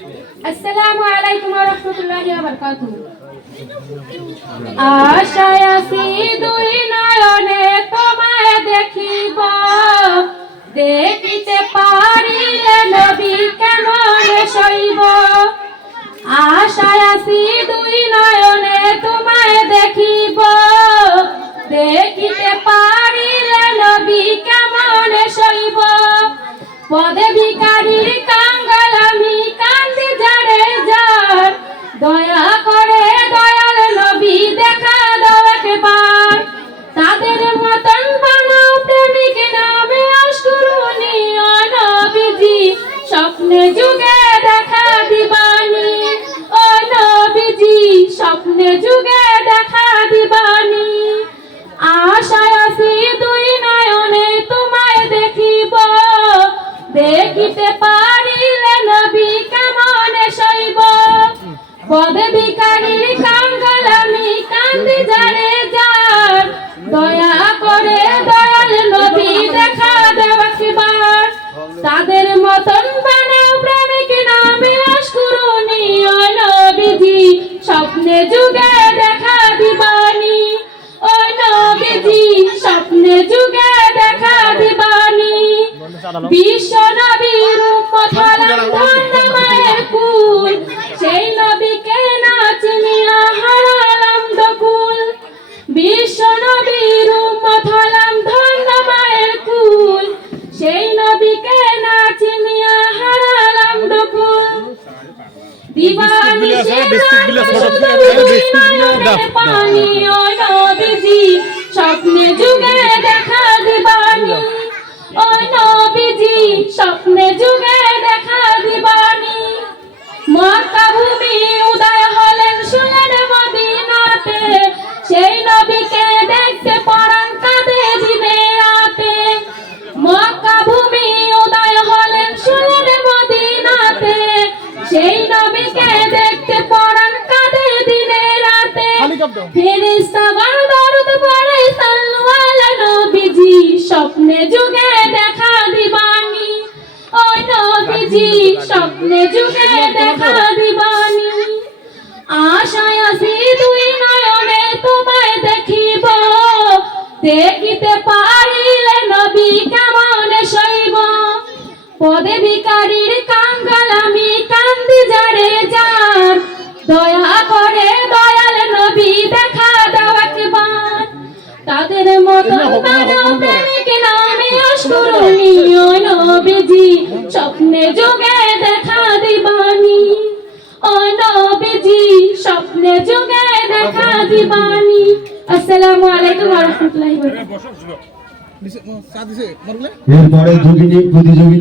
আসসালামু আলাইকুম ওয়া রাহমাতুল্লাহি ওয়া বারাকাতুহু। আশায় আছি দুই নয়নে তোমায় দেখিব। দেখিতে পারিলে নবী কেমন সইব? আশায় আছি দুই নয়নে তোমায় দেখিব। দেখিতে পারিলে নবী কেমন সইব? পদে স্বপ্নে যুগে দেখা দিবানি। ও নবীজি, স্বপ্নে যুগে দেখা দিবানি। আশায় আছি দুই নয়নে তোমায় দেখিব। দেখিতে পারিলে নবী কেমন সইব? পদে ভিকারির স্বপ্নে যুগে দেখা দিবানি, ও নবীজি, স্বপ্নে যুগে দেখা দিবানি। বিশ্ব নবীর হলাম কুল, সেই নবীকে না চিনিয়া হারালাম দকুল বিশ্ব নবীর দিবানি বিস্কুট ফটো তুলে, বিস্কুট বিলাস, দাও, স্বপ্নে যুগে দেখা দিবানি। ও নবীজি স্বপ্নে যুগে দেখা রাতে ফেরেশতা গণ পড়ে সাল্লু নবীজি স্বপ্নে যুগে দেখা দিবানি। ও নবীজি স্বপ্নে যুগে দেখা দিবানি। আশায় আছি দুই নয়নে তোমায় দেখিব। দেখিতে পারিলে নবী কেমন সইব পদে ভিকারির কাঙ্গাল আমি কান্দি যারে যার। দয়া করে নবীজি, স্বপ্নে যোগে দেখা দিবানি। ও নবীজি, স্বপ্নে যোগে দেখা দিবানি। আসসালামু আলাইকুম ওয়া রাহমাতুল্লাহি ওয়া বারাকাতুহু। এরপরে যোগিনী প্রতিযোগিনী